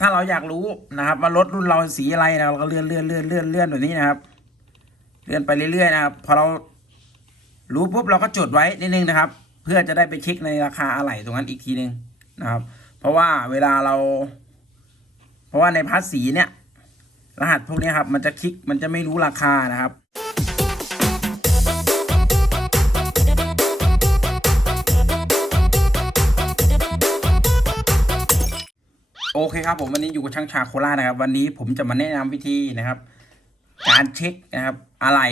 ถ้าเราอยากรู้นะครับว่ารถรุ่นเราสีอะไรนะเราก็เลื่อนเลื่อนเลื่อนเลื่อนเลื่อนแบบนี้นะครับ เลื่อนไปเรื่อยๆนะครับพอเรารู้ปุ๊บเราก็จดไว้นิดนึงนะครับ เพื่อจะได้ไปเช็คในราคาอะไหล่ตรงนั้นอีกทีนึงนะครับ เพราะว่าเวลาเรา เพราะว่าในพาร์ทสีเนี่ย รหัสพวกนี้ครับ มันจะคลิกมันจะไม่รู้ราคานะครับ เคครับผมวันนี้อยู่กับช่างชาโครานะครับ วันนี้ผมจะมาแนะนำวิธีนะครับ การเช็คนะครับ อะไหล่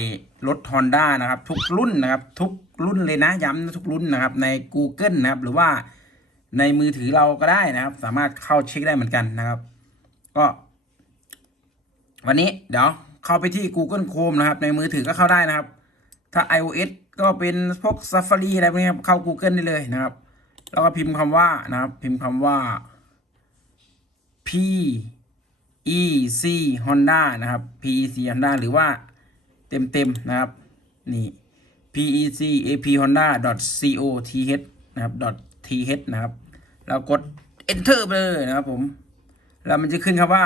รถ Honda นะครับ ทุกรุ่นนะครับ ทุกรุ่นเลยนะย้ำนะทุกรุ่นนะครับ ใน Google นะครับ หรือว่าในมือถือเราก็ได้นะครับ สามารถเข้าเช็คได้เหมือนกันนะครับ ก็ วันนี้เดี๋ยวเข้าไปที่ Google Chrome นะครับ ในมือถือก็เข้าได้นะครับ ถ้า iOS ก็เป็นพวก Safari อะไรพวกนี้ครับเข้า Google ได้เลยนะครับ แล้วก็พิมพ์คำว่านะครับ พิมพ์คำว่า P E C Honda นะครับ P E C Honda หรือว่าเต็มเต็มๆนะครับ นี่ P E C A P Honda C O T H นะครับ T H นะครับแล้วกด enter ไปเลยนะครับผม แล้วมันจะขึ้นครับว่า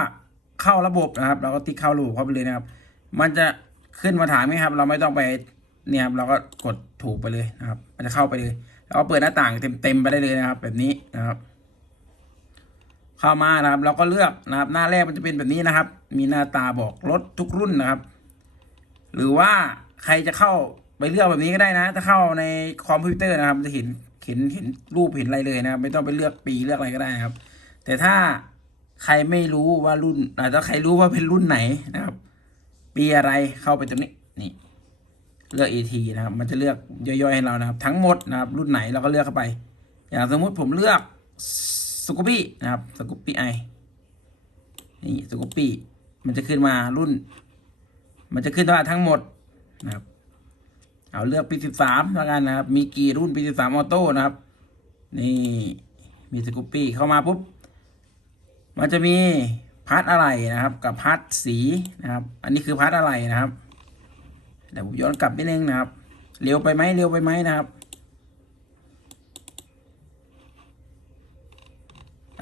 เข้าระบบนะครับ เราก็ติ๊กเข้าระบบเข้าไปเลยนะครับ มันจะขึ้นมาถามไหมครับ เราไม่ต้องไปเนี่ยครับเราก็กดถูกไปเลยนะครับ มันจะเข้าไปเลยแล้วก็เปิดหน้าต่างเต็มๆไปได้เลยนะครับ แบบนี้นะครับ เข้ามานะครับ เราก็เลือกนะครับ หน้าแรกมันจะเป็นแบบนี้นะครับ มีหน้าตาบอกรถทุกรุ่นนะครับ หรือว่าใครจะเข้าไปเลือกแบบนี้ก็ได้นะ ถ้าเข้าในคอมพิวเตอร์นะครับ จะเห็นเห็นเห็นรูปเห็นอะไรเลยนะครับ ไม่ต้องไปเลือกปีเลือกอะไรก็ได้นะครับ แต่ถ้าใครไม่รู้ว่ารุ่นอาถ้าใครรู้ว่าเป็นรุ่นไหนนะครับ ปีอะไรเข้าไปตรงนี้นี่ เลือก AT นะครับ มันจะเลือกย่อยๆให้เรานะครับ ทั้งหมดนะครับ รุ่นไหนเราก็เลือกเข้าไป อย่างสมมุติผมเลือก กูปี้นะครับสกูปี้ไอนี่สกูปี้มันจะขึ้นมารุ่น มันจะขึ้นว่าทั้งหมดนะครับ เอาเลือกปีสิบสามแล้วกันนะครับ มีกี่รุ่นปีสิบสามออโต้นะครับ นี่มีสกูปี้เข้ามาปุ๊บ มันจะมีพาร์ทอะไรนะครับ กับพาร์ทสีนะครับ อันนี้คือพาร์ทอะไรนะครับเดี๋ยวผมย้อนกลับนิดนึงนะครับ เร็วไปไหมเร็วไปไหมนะครับ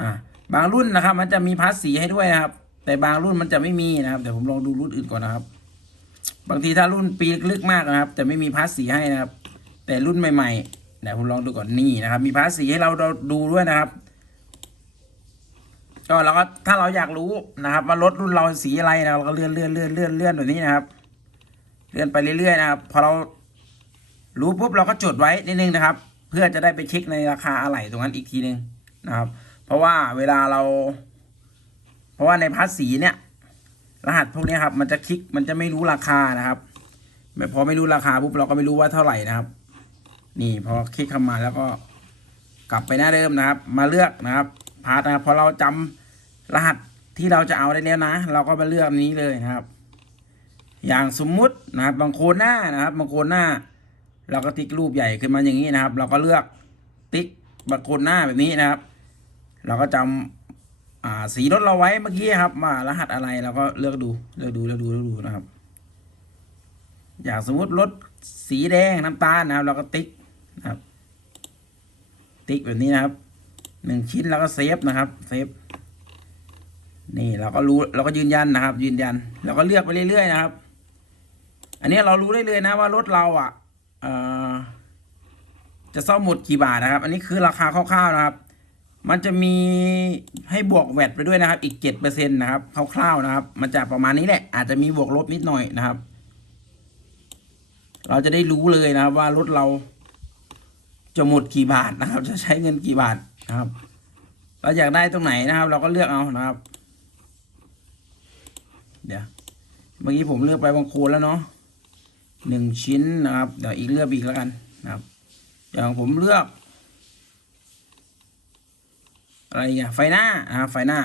อ่า บางรุ่นนะครับ มันจะมีพาร์ทสีให้ด้วยนะครับ แต่บางรุ่นมันจะไม่มีนะครับเดี๋ยวผมลองดูรุ่นอื่นก่อนนะครับ บางทีถ้ารุ่นปีลึกมากนะครับจะไม่มีพาร์ทสีให้นะครับ แต่รุ่นใหม่ๆเดี๋ยวผมลองดูก่อนนี่นะครับ มีพาร์ทสีให้เราดูด้วยนะครับก็เราก็ถ้าเราอยากรู้นะครับว่ารถรุ่นเราสีอะไรนะเราก็เลื่อนเลื่อนเลื่อนเลื่อนเลื่อนแบบนี้นะครับ เลื่อนไปเรื่อยๆนะครับพอเรารู้ปุ๊บเราก็จดไว้นิดนึงนะครับ เพื่อจะได้ไปเช็คในราคาอะไหล่ตรงนั้นอีกทีนึงนะครับ เพราะว่าเวลาเรา เพราะว่าในพาร์สีเนี่ย รหัสพวกนี้ครับ มันจะคลิกมันจะไม่รู้ราคานะครับพอไม่รู้ราคาปุ๊บเราก็ไม่รู้ว่าเท่าไหร่นะครับ นี่พอคลิกเข้ามาแล้วก็กลับไปหน้าเดิมนะครับ มาเลือกนะครับพาร์ทนะครับพอเราจำรหัสที่เราจะเอาได้แล้วนะ เราก็มาเลือกนนี้เลยนะครับ อย่างสมมุตินะครับบางโคนหน้านะครับบางโคนหน้า เราก็ติ๊กรูปใหญ่ขึ้นมาอย่างนี้นะครับ เราก็เลือกติ๊กบางโคนหน้าแบบนี้นะครับ เราก็จำอ่าสีรถเราไว้เมื่อกี้ครับว่ารหัสอะไรเราก็เลือกดูเลือกดูเลือกดูเลือกดูนะครับ อย่างสมมติรถสีแดงน้ำตาลนะครับ เราก็ติ๊กนะครับ ติ๊กแบบนี้นะครับหนึ่งชิ้นแล้วก็เซฟนะครับเซฟนี่เราก็รู้เราก็ยืนยันนะครับ ยืนยันเราก็เลือกไปเรื่อยๆนะครับ อันนี้เรารู้ได้เลยนะว่ารถเราอะจะซ่อมหมดกี่บาทนะครับ อันนี้คือราคาคร่าวๆนะครับ มันจะมีให้บวกแวดไปด้วยนะครับ อีกเจ็ดเปอร์เซ็นต์นะครับคร่าวๆนะครับ มันจะประมาณนี้แหละ อาจจะมีบวกลบนิดหน่อยนะครับ เราจะได้รู้เลยนะครับ ว่ารถเราจะหมดกี่บาทนะครับ จะใช้เงินกี่บาทนะครับ เราอยากได้ตรงไหนนะครับ เราก็เลือกเอานะครับ เดี๋ยวเมื่อกี้ผมเลือกไปบางโคนแล้วเนาะหนึ่งชิ้นนะครับ เดี๋ยวอีกเลือกอีกแล้วกันนะครับ อย่างผมเลือก อะไรอย่างไฟหน้านะครับไฟหน้า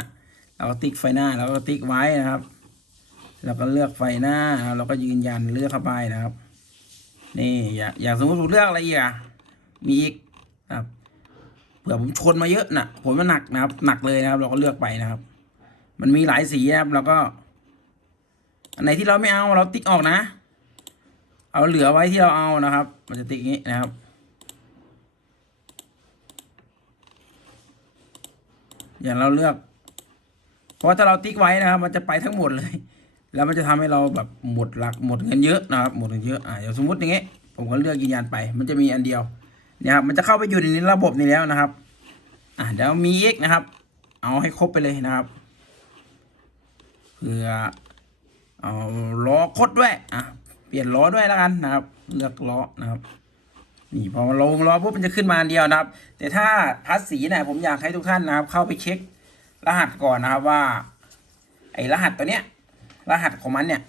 เราก็ติ๊กไฟหน้าเราก็ติ๊กไว้นะครับแล้วก็เลือกไฟหน้าเราก็ยืนยันเลือกเข้าไปนะครับ นี่อย่างอย่าสมมติผมเลือกอะไรอีกอะมีอีกครับเผื่อผมชนมาเยอะนะผลมันหนักนะครับ หนักเลยนะครับ เราก็เลือกไปนะครับ มันมีหลายสีนะครับเราก็อันไหนที่เราไม่เอาเราติ๊กออกนะ เอาเหลือไว้ที่เราเอานะครับ มันจะติ๊กอย่างนี้นะครับ อย่างเราเลือก เพราะถ้าเราติ๊กไว้นะครับ มันจะไปทั้งหมดเลย แล้วมันจะทำให้เราแบบหมดหลักหมดเงินเยอะนะครับ หมดเงินเยอะอ่าอย่างสมมติอย่างเงี้ยผมก็เลือกยืนยันไป มันจะมีอันเดียวเนี่ยครับมันจะเข้าไปอยู่ในระบบนี้แล้วนะครับ อ่าเดี๋ยวมีอีกนะครับ เอาให้ครบไปเลยนะครับเพื่อเอาล้อคดด้วยอะเปลี่ยนล้อด้วยแล้วกันนะครับ เลือกล้อนะครับ นี่พอลงล้อปุ๊บมันจะขึ้นมาเดียวนะครับ แต่ถ้าพัดสีเนี่ยผมอยากให้ทุกท่านนะครับ เข้าไปเช็ครหัสก่อนนะครับว่า ไอ้รหัสตัวเนี้ย รหัสของมันเนี่ย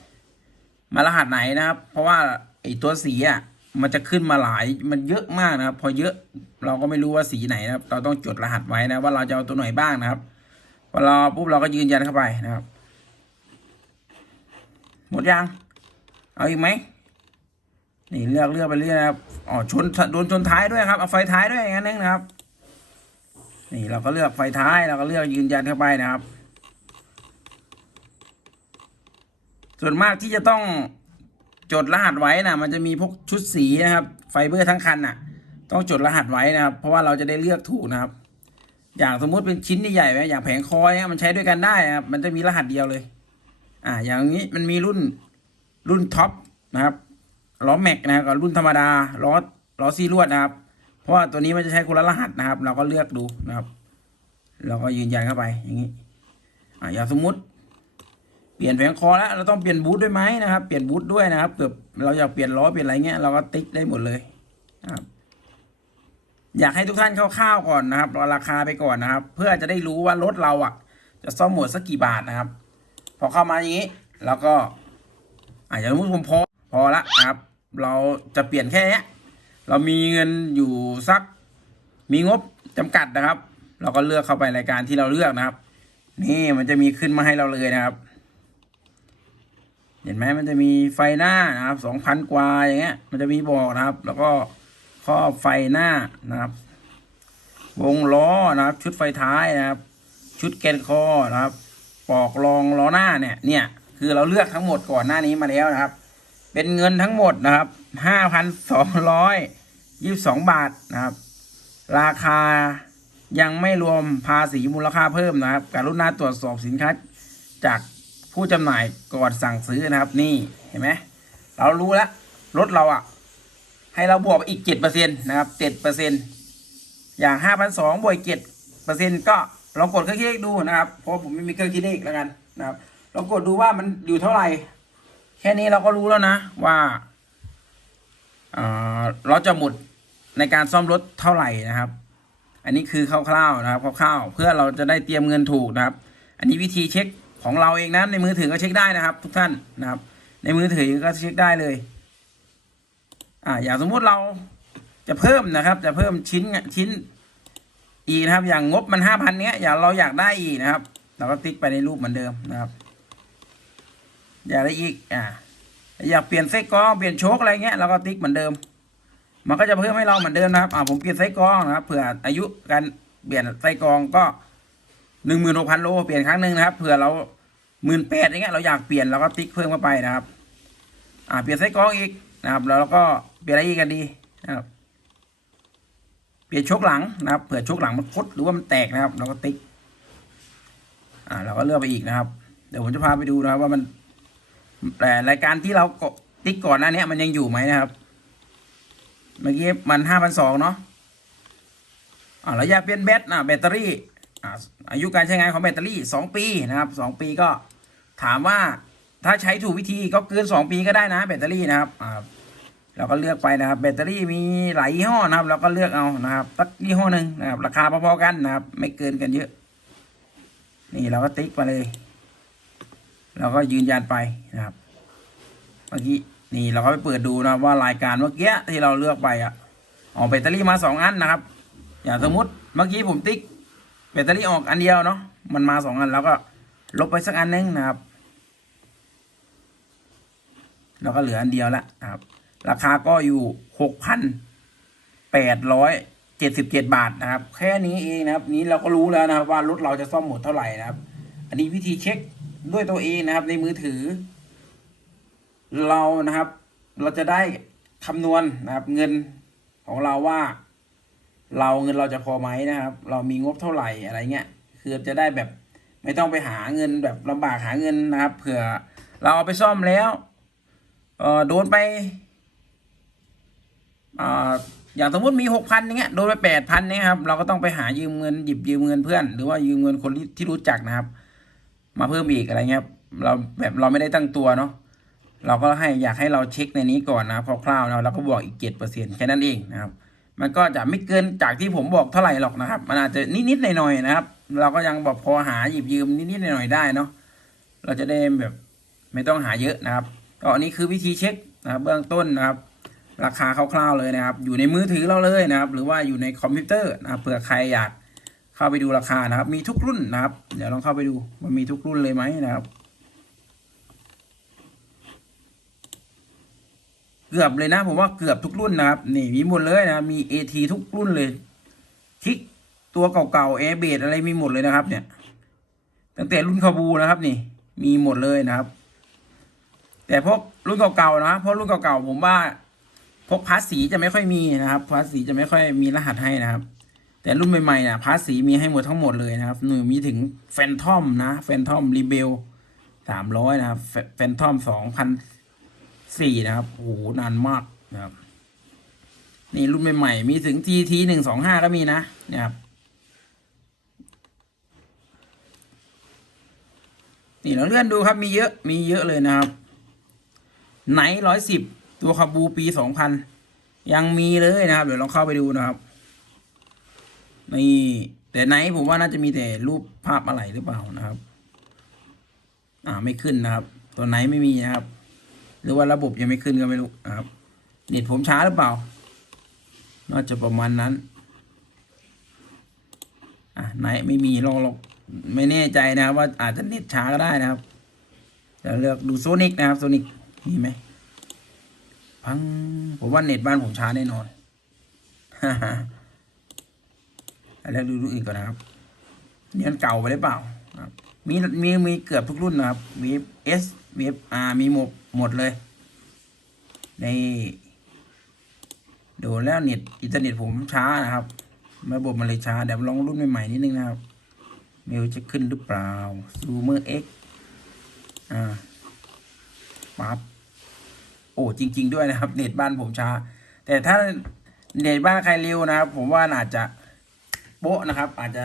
มารหัสไหนนะครับ เพราะว่าไอ้ตัวสีอะมันจะขึ้นมาหลายมันเยอะมากนะครับ พอเยอะเราก็ไม่รู้ว่าสีไหนนะครับ เราต้องจดรหัสไว้นะว่าเราจะเอาตัวไหนบ้างนะครับพอเราปุ๊บเราก็ยืนยันเข้าไปนะครับ หมดยัง เอาอีกไหมนี่เลือกเลือกไปเรื่อยนะครับ อ๋อชนโดนชนท้ายด้วยครับเอาไฟท้ายด้วยอย่างนั้นเองนะครับ นี่เราก็เลือกไฟท้ายเราก็เลือกยืนยันเข้าไปนะครับ ส่วนมากที่จะต้องจดรหัสไว้นะมันจะมีพวกชุดสีนะครับ ไฟเบอร์ทั้งคันน่ะ ต้องจดรหัสไว้นะครับ เพราะว่าเราจะได้เลือกถูกนะครับ อย่างสมมุติเป็นชิ้นใหญ่ๆไหมอย่างแผงคอยเนี่ยมันใช้ด้วยกันได้นะครับมันจะมีรหัสเดียวเลย อ่า อย่างนี้มันมีรุ่นรุ่นท็อปนะครับ ล้อแม็กนะครับกับรุ่นธรรมดาล้อล้อซีลวดนะครับ เพราะว่าตัวนี้มันจะใช้คนละรหัสนะครับ เราก็เลือกดูนะครับเราก็ยืนยันเข้าไปอย่างนี้อ่าอย่างสมมุติ เปลี่ยนแผงคอแล้วเราต้องเปลี่ยนบูทด้วยไหมนะครับ เปลี่ยนบูทด้วยนะครับเกือบเราอยากเปลี่ยนล้อเปลี่ยนอะไรเงี้ยเราก็ติ๊กได้หมดเลยนะครับอยากให้ทุกท่านคร่าวๆก่อนนะครับรอราคาไปก่อนนะครับ เพื่อจะได้รู้ว่ารถเราอะ จะซ่อมหมดสักกี่บาทนะครับ พอเข้ามาอย่างนี้ แล้วก็อาจจะสมมติผมพอ อละครับ เราจะเปลี่ยนแค่เนี้ยเรามีเงินอยู่สักมีงบจำกัดนะครับ เราก็เลือกเข้าไปรายการที่เราเลือกนะครับ นี่มันจะมีขึ้นมาให้เราเลยนะครับ เห็นไหมมันจะมีไฟหน้านะครับสองพันกว่าอย่างเงี้ย มันจะมีบอกนะครับ แล้วก็ครอบไฟหน้านะครับ วงล้อนะครับ ชุดไฟท้ายนะครับ ชุดแกนคอนะครับ ปอกรองล้อหน้าเนี่ย เนี่ย คือเราเลือกทั้งหมดก่อนหน้านี้มาแล้วนะครับ เป็นเงินทั้งหมดนะครับห้าพันสองร้อยยี่สิบสองบาทนะครับ ราคายังไม่รวมภาษีมูลค่าเพิ่มนะครับการุณาตรวจสอบสินค้าจากผู้จำหน่ายก่อนสั่งซื้อนะครับ นี่เห็นไหมเรารู้แล้วรถเราอะ ให้เราบวกอีกเจ็ดเปอร์เซ็นต์นะครับเจ็ดเปอร์เซ็นต์อย่างห้าพันสองบวกเจ็ดเปอร์เซ็นต์ก็ลองกดเครื่องคิดเลขดูนะครับเพราะผมไม่มีเครื่องคิดเลขแล้วกันนะครับลองกดดูว่ามันอยู่เท่าไหร่ แค่นี้เราก็รู้แล้วนะว่าเเราจะหมดในการซ่อมรถเท่าไหร่นะครับ อันนี้คือคร่าวๆนะครับคร่าวๆเพื่อเราจะได้เตรียมเงินถูกนะครับ อันนี้วิธีเช็คของเราเองนะในมือถือก็เช็คได้นะครับ ทุกท่านนะครับ ในมือถือก็เช็คได้เลย อ่าอย่างสมมุติเราจะเพิ่มนะครับ จะเพิ่มชิ้นชิ้นอีนะครับ อย่างงบมันห้าพันเนี้ยอย่างเราอยากได้อีนะครับ เราก็ติ๊กไปในรูปเหมือนเดิมนะครับ อยากได้อีกอ่าอยากเปลี่ยนไส้กรองเปลี่ยนโชคอะไรเงี้ยเราก็ติ๊กเหมือนเดิม มันก็จะเพิ่มให้เราเหมือนเดิมนะครับอ่าผมเปลี่ยนไส้กรองนะครับเผื่ออายุการเปลี่ยนไส้กรองก็หนึ่งหมื่นหกพันโลเปลี่ยนครั้งหนึ่งนะครับเผื่อเราหมื่นแปดอย่างเงี้ยเราอยากเปลี่ยนเราก็ติ๊กเพิ่มเข้าไปนะครับ อ่าเปลี่ยนไส้กรองอีกนะครับ แล้วเราก็เปลี่ยนอะไรอีกกันดีนะครับเปลี่ยนโชคหลังนะครับเผื่อโชคหลังมันคดหรือว่ามันแตกนะครับ เราก็ติ๊ก อ่า เราก็เลือกไปอีกนะครับ เดี๋ยวผมจะพาไปดูนะครับว่ามัน รายการที่เรากดติ๊กก่อนหน้านี้มันยังอยู่ไหมนะครับ เมื่อกี้มันห้าพันสองเนาะอ่าราอยาเปลี่ยนแบตอ่าแบตเตอรี่อ่าอายุการใช้งานของแบตเตอรี่สองปีนะครับสองปีก็ถามว่าถ้าใช้ถูกวิธีก็เกินสองปีก็ได้นะ แบตเตอรี่นะครับอ่าเราก็เลือกไปนะครับ แบตเตอรี่มีหลายยี่ห้อนะครับ เราก็เลือกเอานะครับสักยี่ห้อหนึ่งนะครับ ราคาพอๆกันนะครับ ไม่เกินกันเยอะ นี่เราก็ติ๊กไปเลย เราก็ยืนยันไปนะครับเมื่อกี้นี่เราก็ไปเปิดดูนะว่ารายการเมื่อกี้ที่เราเลือกไปอะออกแบตเตอรี่มาสองอันนะครับ อย่างสมมุติเมื่อกี้ผมติ๊กแบตเตอรี่ออกอันเดียวเนาะมันมาสองอันแล้วก็ลบไปสักอันนึงนะครับเราก็เหลืออันเดียวละนะครับ ราคาก็อยู่หกพันแปดร้อยเจ็ดสิบเจ็ดบาทนะครับ แค่นี้เองนะครับ นี้เราก็รู้แล้วนะครับ ว่ารถเราจะซ่อมหมดเท่าไหร่นะครับ อันนี้วิธีเช็ค ด้วยตัวเองนะครับ ในมือถือ เรานะครับ เราจะได้คำนวณนะครับ เงินของเราว่า เราเงินเราจะพอไหมนะครับ เรามีงบเท่าไหร่อะไรเงี้ยคือจะได้แบบไม่ต้องไปหาเงินแบบลำบากหาเงินนะครับ เผื่อเราเอาไปซ่อมแล้วเออโดนไปอ่าอย่างสมมติมีหกพันอย่างเงี้ยโดนไปแปดพันเนี่ยครับ เราก็ต้องไปหายืมเงินหยิบยืมเงินเพื่อน หรือว่ายืมเงินคนที่ที่รู้จักนะครับ มาเพิ่มอีกอะไรเงี้ยเราแบบเราไม่ได้ตั้งตัวเนาะเราก็ให้อยากให้เราเช็คในนี้ก่อนนะคร่าวๆนะแล้วก็บอกอีกเจ็ดเปอร์เซ็นแค่นั้นเองนะครับ มันก็จะไม่เกินจากที่ผมบอกเท่าไหร่หรอกนะครับ มันอาจจะนิดๆหน่อยๆนะครับ เราก็ยังบอกพอหาหยิบยืมนิดๆหน่อยๆได้เนาะเราจะได้แบบไม่ต้องหาเยอะนะครับก็อันนี้คือวิธีเช็คนะครับเบื้องต้นนะครับ ราคาคร่าวๆเลยนะครับ อยู่ในมือถือเราเลยนะครับ หรือว่าอยู่ในคอมพิวเตอร์นะเผื่อใครอยาก เข้าไปดูราคานะครับ มีทุกรุ่นนะครับ เดี๋ยวลองเข้าไปดูมันมีทุกรุ่นเลยไหมนะครับ เกือบเลยนะ ผมว่าเกือบทุกรุ่นนะครับ นี่มีหมดเลยนะมีเอทีทุกรุ่นเลยทิกตัวเก่าๆแอร์เบดอะไรมีหมดเลยนะครับ เนี่ย ตั้งแต่รุ่นคาบูนะครับ นี่ มีหมดเลยนะครับ แต่พวกรุ่นเก่าๆนะเพราะรุ่นเก่าๆผมว่าพวกพาร์ทสีจะไม่ค่อยมีนะครับพาร์ทสีจะไม่ค่อยมีรหัสให้นะครับ แต่รุ่นใหม่ๆนะพาร์ทสีมีให้หมดทั้งหมดเลยนะครับหนูมีถึงแฟนทอมนะแฟนทอมรีเบลสามร้อยนะครับแฟนทอมสองพันสี่นะครับโอ้โหนานมากนะครับ นี่รุ่นใหม่ๆมีถึงทีทีหนึ่งสองห้าก็มีนะเนี่ยครับนี่เราเลื่อนดูครับมีเยอะมีเยอะเลยนะครับไหนร้อยสิบตัวคาบูปีสองพันยังมีเลยนะครับ เดี๋ยวลองเข้าไปดูนะครับ นี่แต่ไหนผมว่าน่าจะมีแต่รูปภาพอะไรหรือเปล่านะครับ อ่าไม่ขึ้นนะครับ ตัวไหนไม่มีนะครับ หรือว่าระบบยังไม่ขึ้นก็ไม่รู้นะครับเน็ตผมช้าหรือเปล่า น่าจะประมาณนั้น อะไหนไม่มีลองลองไม่แน่ใจนะครับ ว่าอาจจะเน็ตช้าก็ได้นะครับเดี๋ยวเลือกดูโซนิกนะครับโซนิกมีไหมพังผมว่าเน็ตบ้านผมช้าแน่นอน แล้วดูดูอีกก่อนนะครับนี่มันเก่าไปหรือเปล่าครับมีมีมีเกือบทุกรุ่นนะครับ มีเอสมีอาร์มีหมดหมดเลย ในดูแล้วเน็ตอินเทอร์เน็ตผมช้านะครับระบบมันเลยช้าเดี๋ยวลองรุ่นใหม่ๆนิดนึงนะครับไม่รู้จะขึ้นหรือเปล่าซูเมอร์เอ็กอ่าปั๊บโอ้จริง ๆ ด้วยนะครับ เน็ตบ้านผมช้า แต่ถ้าเน็ตบ้านใครเร็วนะครับ ผมว่าอาจจะ โป๊ะนะครับ อาจจะ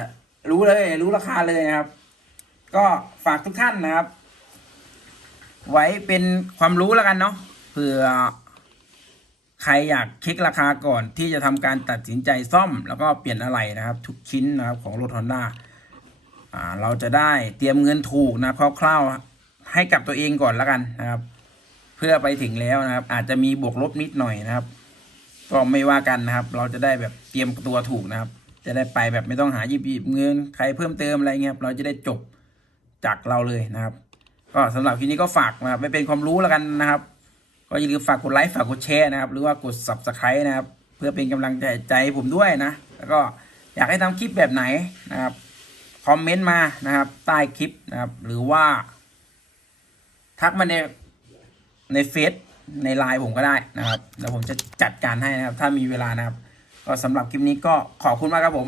รู้เลย รู้ราคาเลยนะครับ ก็ฝากทุกท่านนะครับ ไว้เป็นความรู้แล้วกันเนาะเผื่อใครอยากเช็คราคาก่อนที่จะทำการตัดสินใจซ่อม แล้วก็เปลี่ยนอะไหล่นะครับ ทุกชิ้นนะครับของรถฮอนด้าอ่าเราจะได้เตรียมเงินถูกนะคร่าวๆให้กับตัวเองก่อนแล้วกันนะครับ เพื่อไปถึงแล้วนะครับ อาจจะมีบวกลบนิดหน่อยนะครับ ก็ไม่ว่ากันนะครับ เราจะได้แบบเตรียมตัวถูกนะครับ จะได้ไปแบบไม่ต้องหาหยิบหยิบเงินใครเพิ่มเติมอะไรเงี้ยเราจะได้จบจากเราเลยนะครับ ก็สำหรับคลิปนี้ก็ฝากนะครับไม่เป็นความรู้แล้วกันนะครับ ก็อย่าลืมฝากกดไลค์ฝากกดแชร์นะครับ หรือว่ากด subscribe นะครับ เพื่อเป็นกำลังใจใจให้ผมด้วยนะ แล้วก็อยากให้ทำคลิปแบบไหนนะครับคอมเมนต์มานะครับ ใต้คลิปนะครับ หรือว่า ทักมาในในเฟซในไลน์ผมก็ได้นะครับ แล้วผมจะจัดการให้นะครับ ถ้ามีเวลานะครับ ก็สำหรับคลิปนี้ก็ขอบคุณมากครับผม